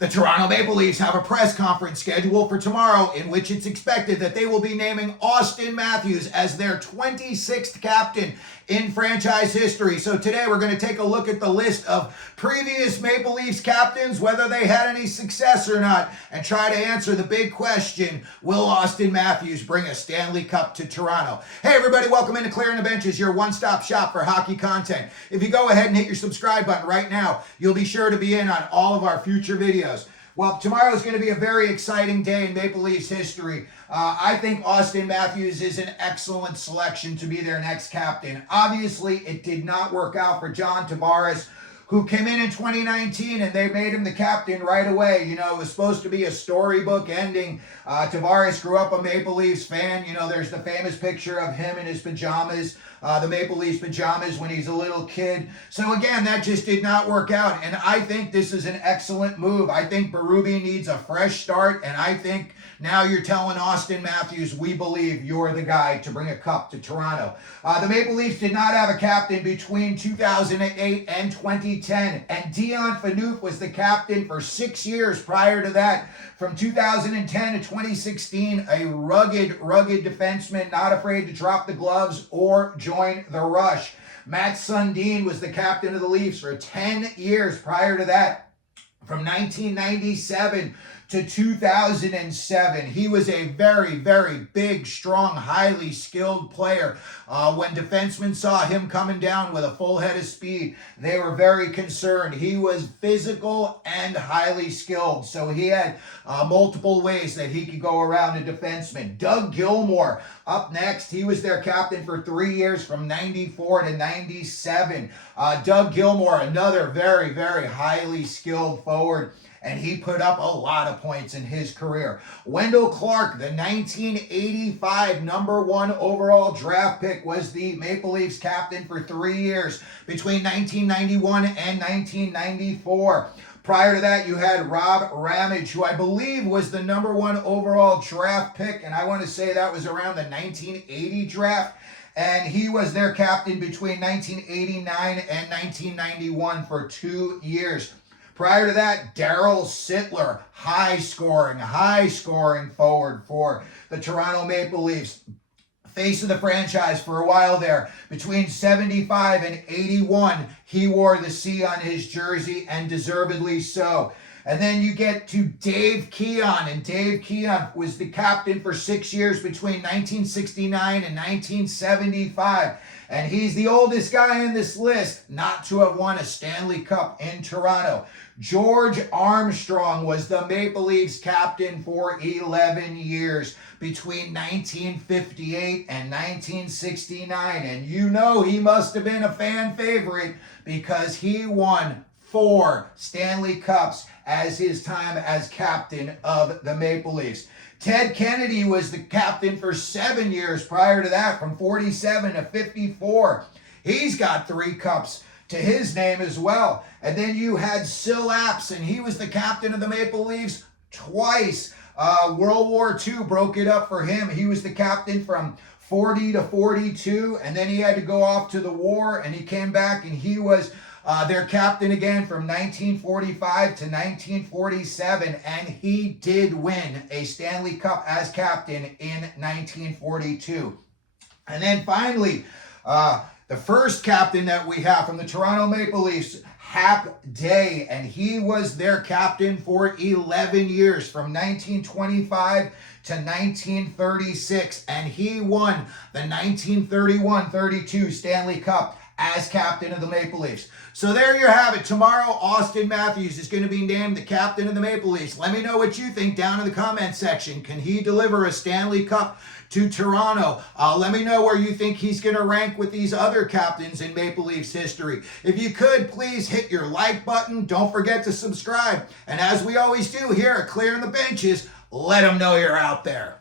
The Toronto Maple Leafs have a press conference scheduled for tomorrow in which it's expected that they will be naming Auston Matthews as their 26th captain in franchise history. So today we're going to take a look at the list of previous Maple Leafs captains, whether they had any success or not, and try to answer the big question, will Auston Matthews bring a Stanley Cup to Toronto? Hey everybody, welcome into Clearing the Benches, your one-stop shop for hockey content. If you go ahead and hit your subscribe button right now, you'll be sure to be in on all of our future videos. Well, tomorrow is going to be a very exciting day in Maple Leafs history. I think Auston Matthews is an excellent selection to be their next captain. Obviously, it did not work out for John Tavares, who came in 2019 and they made him the captain right away. You know, it was supposed to be a storybook ending. Tavares grew up a Maple Leafs fan. You know, there's the famous picture of him in his pajamas, the Maple Leafs pajamas when he's a little kid. So again, that just did not work out. And I think this is an excellent move. I think Berube needs a fresh start. And I think now you're telling Auston Matthews, we believe you're the guy to bring a cup to Toronto. The Maple Leafs did not have a captain between 2008 and 2010. And Dion Phaneuf was the captain for 6 years prior to that. From 2010 to 2016, a rugged defenseman, not afraid to drop the gloves or join the rush. Matt Sundin was the captain of the Leafs for 10 years prior to that. From 1997 to 2007. He was a very, very big, strong, highly skilled player. When defensemen saw him coming down with a full head of speed, they were very concerned. He was physical and highly skilled, so he had multiple ways that he could go around a defenseman. Doug Gilmour, up next, he was their captain for 3 years from 94 to 97. Doug Gilmour, another very, very highly skilled forward, and he put up a lot of points in his career. Wendel Clark, the 1985 number 1 overall draft pick, was the Maple Leafs captain for 3 years between 1991 and 1994. Prior to that, you had Rob Ramage, who I believe was the number 1 overall draft pick, and I want to say that was around the 1980 draft. And he was their captain between 1989 and 1991 for 2 years. Prior to that, Daryl Sittler, high-scoring forward for the Toronto Maple Leafs. Face of the franchise for a while there. Between 75 and 81, he wore the C on his jersey, and deservedly so. And then you get to Dave Keon, and Dave Keon was the captain for 6 years between 1969 and 1975. And he's the oldest guy in this list not to have won a Stanley Cup in Toronto. George Armstrong was the Maple Leafs captain for 11 years between 1958 and 1969. And you know he must have been a fan favorite because he won 4 Stanley Cups as his time as captain of the Maple Leafs. Ted Kennedy was the captain for 7 years prior to that, from 47 to 54. He's got 3 cups to his name as well. And then you had Syl Apps, and he was the captain of the Maple Leafs twice. World War II broke it up for him. He was the captain from 40 to 42, and then he had to go off to the war, and he came back, and he was their captain again from 1945 to 1947, and he did win a Stanley Cup as captain in 1942. And then finally, the first captain that we have from the Toronto Maple Leafs, Hap Day, and he was their captain for 11 years from 1925 to 1936, and he won the 1931-32 Stanley Cup as captain of the Maple Leafs. So there you have it. Tomorrow, Auston Matthews is going to be named the captain of the Maple Leafs. Let me know what you think down in the comment section. Can he deliver a Stanley Cup to Toronto? Let me know where you think he's going to rank with these other captains in Maple Leafs history. If you could, please hit your like button. Don't forget to subscribe. And as we always do here at Clearing the Benches, let them know you're out there.